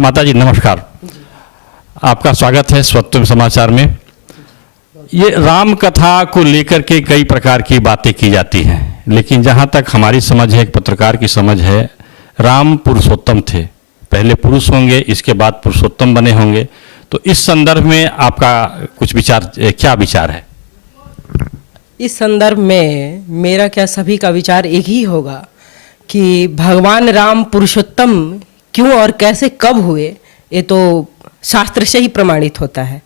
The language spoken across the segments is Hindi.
माता जी नमस्कार, आपका स्वागत है स्वतंत्र समाचार में। ये राम कथा को लेकर के कई प्रकार की बातें की जाती हैं, लेकिन जहाँ तक हमारी समझ है, एक पत्रकार की समझ है, राम पुरुषोत्तम थे। पहले पुरुष होंगे, इसके बाद पुरुषोत्तम बने होंगे। तो इस संदर्भ में आपका कुछ विचार, क्या विचार है? इस संदर्भ में मेरा क्या, सभी का विचार एक ही होगा कि भगवान राम पुरुषोत्तम क्यों और कैसे कब हुए, ये तो शास्त्र से ही प्रमाणित होता है।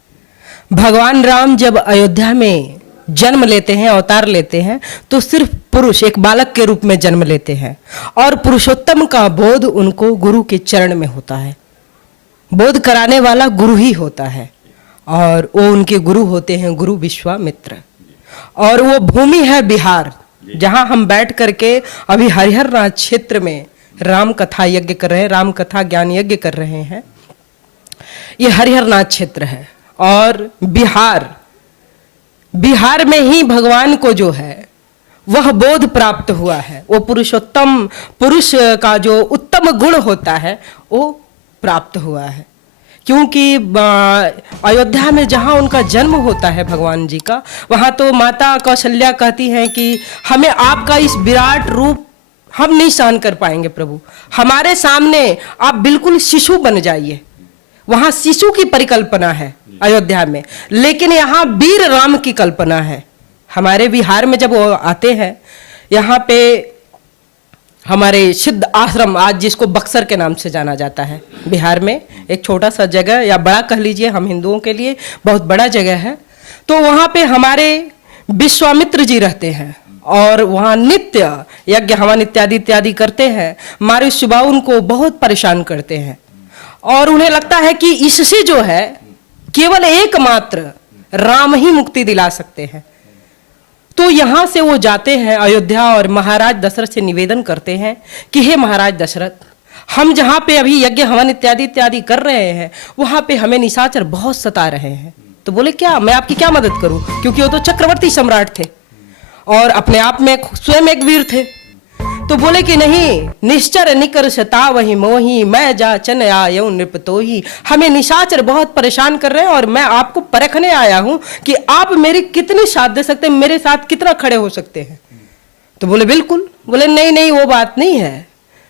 भगवान राम जब अयोध्या में जन्म लेते हैं, अवतार लेते हैं, तो सिर्फ पुरुष, एक बालक के रूप में जन्म लेते हैं और पुरुषोत्तम का बोध उनको गुरु के चरण में होता है। बोध कराने वाला गुरु ही होता है और वो उनके गुरु होते हैं गुरु विश्वामित्र। और वो भूमि है बिहार, जहां हम बैठ करके अभी हरिहरनाथ क्षेत्र में राम कथा यज्ञ कर रहे हैं, राम कथा ज्ञान यज्ञ कर रहे हैं। ये हरिहरनाथ क्षेत्र है और बिहार में ही भगवान को जो है वह बोध प्राप्त हुआ है। वो पुरुषोत्तम, पुरुष का जो उत्तम गुण होता है वो प्राप्त हुआ है। क्योंकि अयोध्या में जहाँ उनका जन्म होता है भगवान जी का, वहाँ तो माता कौशल्या कहती हैं कि हमें आपका इस विराट रूप हम नहीं सहन कर पाएंगे प्रभु, हमारे सामने आप बिल्कुल शिशु बन जाइए। वहाँ शिशु की परिकल्पना है अयोध्या में, लेकिन यहाँ वीर राम की कल्पना है। हमारे बिहार में जब वो आते हैं, यहाँ पे हमारे सिद्ध आश्रम, आज जिसको बक्सर के नाम से जाना जाता है, बिहार में एक छोटा सा जगह या बड़ा कह लीजिए, हम हिंदुओं के लिए बहुत बड़ा जगह है। तो वहाँ पे हमारे विश्वामित्र जी रहते हैं और वहाँ नित्य यज्ञ हवन इत्यादि इत्यादि करते हैं। मारी सुबह उनको बहुत परेशान करते हैं और उन्हें लगता है कि इससे जो है केवल एकमात्र राम ही मुक्ति दिला सकते हैं। तो यहाँ से वो जाते हैं अयोध्या और महाराज दशरथ से निवेदन करते हैं कि हे महाराज दशरथ, हम जहाँ पे अभी यज्ञ हवन इत्यादि इत्यादि कर रहे हैं, वहाँ पे हमें निशाचर बहुत सता रहे हैं। तो बोले क्या, मैं आपकी क्या मदद करूँ? क्योंकि वो तो चक्रवर्ती सम्राट थे और अपने आप में स्वयं एक वीर थे। तो बोले कि नहीं, निश्चर निकर सता वही मोही, मैं जाचन आयो नृपतोही। हमें निशाचर बहुत परेशान कर रहे हैं और मैं आपको परखने आया हूं कि आप मेरी कितनी साथ दे सकते हैं, मेरे साथ कितना खड़े हो सकते हैं। तो बोले बिल्कुल। बोले नहीं नहीं, वो बात नहीं है,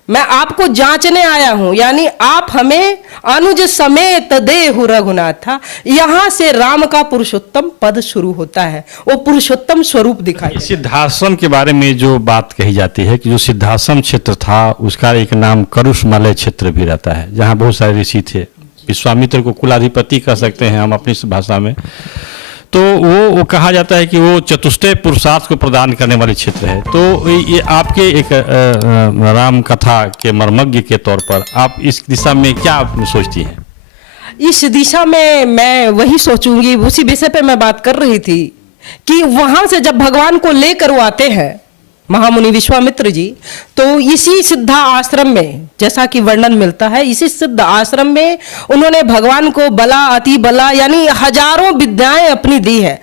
मैं आपको जांचने आया हूं, यानी आप हमें अनुज समेत देहु रघुनाथा। यहां से राम का पुरुषोत्तम पद शुरू होता है, वो पुरुषोत्तम स्वरूप दिखाई। सिद्धाश्रम के बारे में जो बात कही जाती है कि जो सिद्धाश्रम क्षेत्र था उसका एक नाम करुषमलय क्षेत्र भी रहता है, जहां बहुत सारे ऋषि थे। विश्वामित्र को कुलाधिपति कह सकते हैं हम अपनी भाषा में। तो वो कहा जाता है कि वो चतुष्टय पुरुषार्थ को प्रदान करने वाले क्षेत्र है। तो ये आपके एक राम कथा के मर्मज्ञ के तौर पर आप इस दिशा में क्या सोचती हैं? इस दिशा में मैं वही सोचूंगी, उसी विषय पे मैं बात कर रही थी कि वहां से जब भगवान को लेकर वो आते हैं महामुनि विश्वामित्र जी, तो इसी सिद्धा आश्रम में जैसा कि वर्णन मिलता है, इसी सिद्ध आश्रम में उन्होंने भगवान को बला अति बला यानी हजारों विद्याएं अपनी दी है।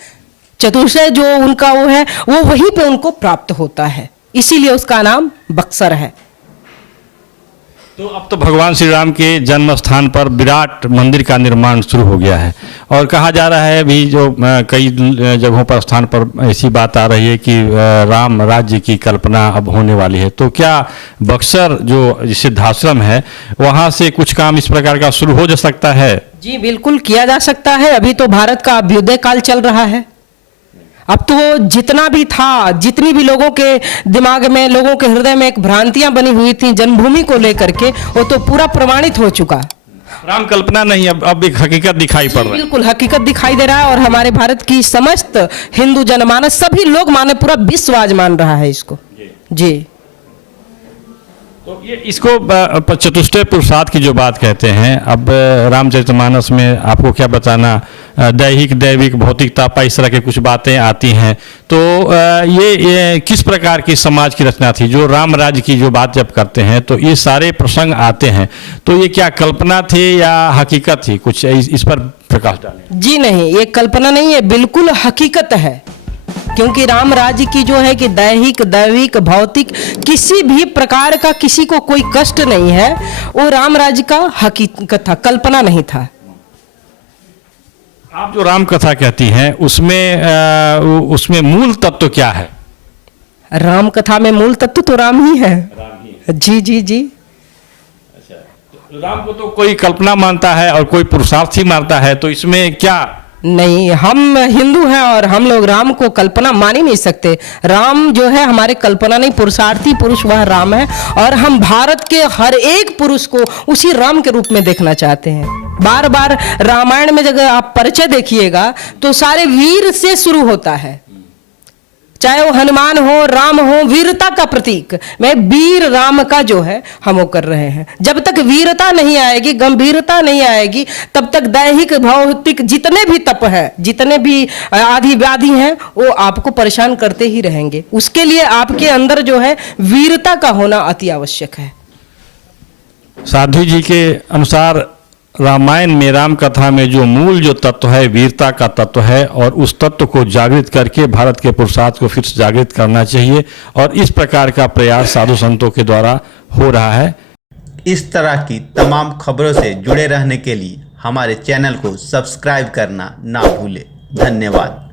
चतुर्षय जो उनका वो है, वो वहीं पे उनको प्राप्त होता है, इसीलिए उसका नाम बक्सर है। तो अब तो भगवान श्री राम के जन्म स्थान पर विराट मंदिर का निर्माण शुरू हो गया है और कहा जा रहा है भी, जो कई जगहों पर स्थान पर ऐसी बात आ रही है कि राम राज्य की कल्पना अब होने वाली है। तो क्या बक्सर जो सिद्धाश्रम है वहाँ से कुछ काम इस प्रकार का शुरू हो जा सकता है? जी बिल्कुल किया जा सकता है। अभी तो भारत का अभ्युदय काल चल रहा है। अब तो जितना भी था, जितनी भी लोगों के दिमाग में, लोगों के हृदय में एक भ्रांतियां बनी हुई थी जन्मभूमि को लेकर के, वो तो पूरा प्रमाणित हो चुका। राम कल्पना नहीं, अब एक हकीकत दिखाई पड़ रहा है। बिल्कुल हकीकत दिखाई दे रहा है और हमारे भारत की समस्त हिंदू जनमानस, सभी लोग माने, पूरा विश्व आज मान रहा है इसको। जी तो ये इसको चतुष्टय पुरुषार्थ की जो बात कहते हैं, अब रामचरितमानस में आपको क्या बताना, दैहिक दैविक भौतिक तापा इस तरह के कुछ बातें आती हैं। तो ये किस प्रकार की समाज की रचना थी? जो राम राज्य की जो बात जब करते हैं तो ये सारे प्रसंग आते हैं, तो ये क्या कल्पना थी या हकीकत थी? कुछ इस पर प्रकाश डालें। जी नहीं, ये कल्पना नहीं है, बिल्कुल हकीकत है क्योंकि राम राज्य की जो है कि दैहिक दैविक भौतिक किसी भी प्रकार का किसी को कोई कष्ट नहीं है, वो राम राज्य का हकीकत था, कल्पना नहीं था। आप जो राम कथा कहती हैं उसमें मूल तत्व क्या है? राम कथा में मूल तत्व तो राम ही है। जी जी जी। राम को तो कोई कल्पना मानता है और कोई पुरुषार्थी मानता है, तो इसमें क्या? नहीं, हम हिंदू हैं और हम लोग राम को कल्पना मान ही नहीं सकते। राम जो है हमारे कल्पना नहीं, पुरुषार्थी पुरुष वह राम है, और हम भारत के हर एक पुरुष को उसी राम के रूप में देखना चाहते हैं। बार बार रामायण में अगर आप परिचय देखिएगा तो सारे वीर से शुरू होता है, चाहे वो हनुमान हो, राम हो, वीरता का प्रतीक। मैं वीर राम का जो है हम वो कर रहे हैं। जब तक वीरता नहीं आएगी, गंभीरता नहीं आएगी, तब तक दैहिक भौतिक जितने भी तप हैं, जितने भी आदि व्याधि हैं, वो आपको परेशान करते ही रहेंगे। उसके लिए आपके अंदर जो है वीरता का होना अति आवश्यक है। साध्वी जी के अनुसार रामायण में, राम कथा में जो मूल जो तत्व है वीरता का तत्व है, और उस तत्व को जागृत करके भारत के पुरुषार्थ को फिर से जागृत करना चाहिए, और इस प्रकार का प्रयास साधु संतों के द्वारा हो रहा है। इस तरह की तमाम खबरों से जुड़े रहने के लिए हमारे चैनल को सब्सक्राइब करना ना भूलें। धन्यवाद।